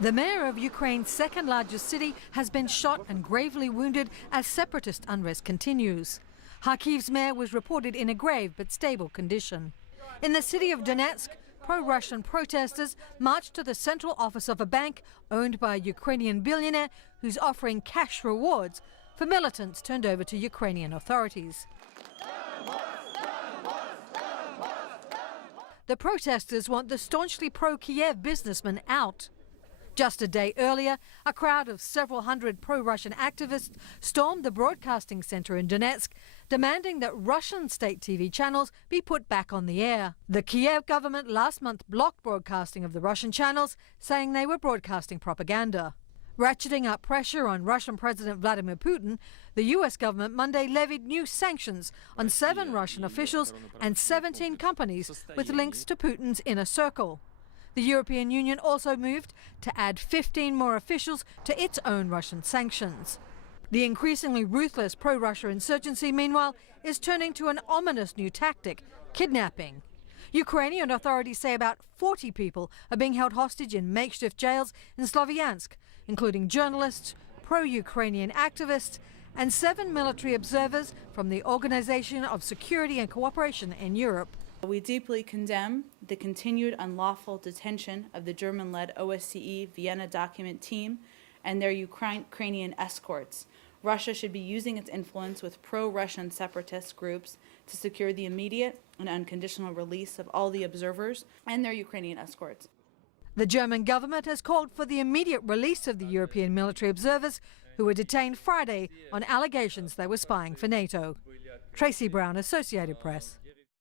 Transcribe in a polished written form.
The mayor of Ukraine's second largest city has been shot and gravely wounded as separatist unrest continues. KHARKIV'S mayor was reported in a grave but stable condition. In the city of Donetsk, pro-Russian protesters marched to the central office of a bank owned by a Ukrainian billionaire who's offering cash rewards for militants turned over to Ukrainian authorities. The protesters want the staunchly pro-Kiev businessman out. Just a day earlier, a crowd of several hundred pro-Russian activists stormed the broadcasting center in Donetsk, demanding that Russian state TV channels be put back on the air. The Kiev government last month blocked broadcasting of the Russian channels, saying they were broadcasting propaganda. Ratcheting up pressure on Russian President Vladimir Putin, the US government Monday levied new sanctions on 7 Russian officials and 17 companies with links to Putin's inner circle. The European Union also moved to add 15 more officials to its own Russian sanctions. The increasingly ruthless pro-Russia insurgency, meanwhile, is turning to an ominous new tactic: kidnapping. Ukrainian authorities say about 40 people are being held hostage in makeshift jails in Slavyansk, including journalists, pro-Ukrainian activists, and 7 military observers from the Organization of Security and Cooperation in Europe. We deeply condemn the continued unlawful detention of the German-led OSCE Vienna document team and their Ukrainian escorts. Russia should be using its influence with pro-Russian separatist groups to secure the immediate and unconditional release of all the observers and their Ukrainian escorts. The German government has called for the immediate release of the European military observers who were detained Friday on allegations they were spying for NATO. Tracy Brown, Associated Press.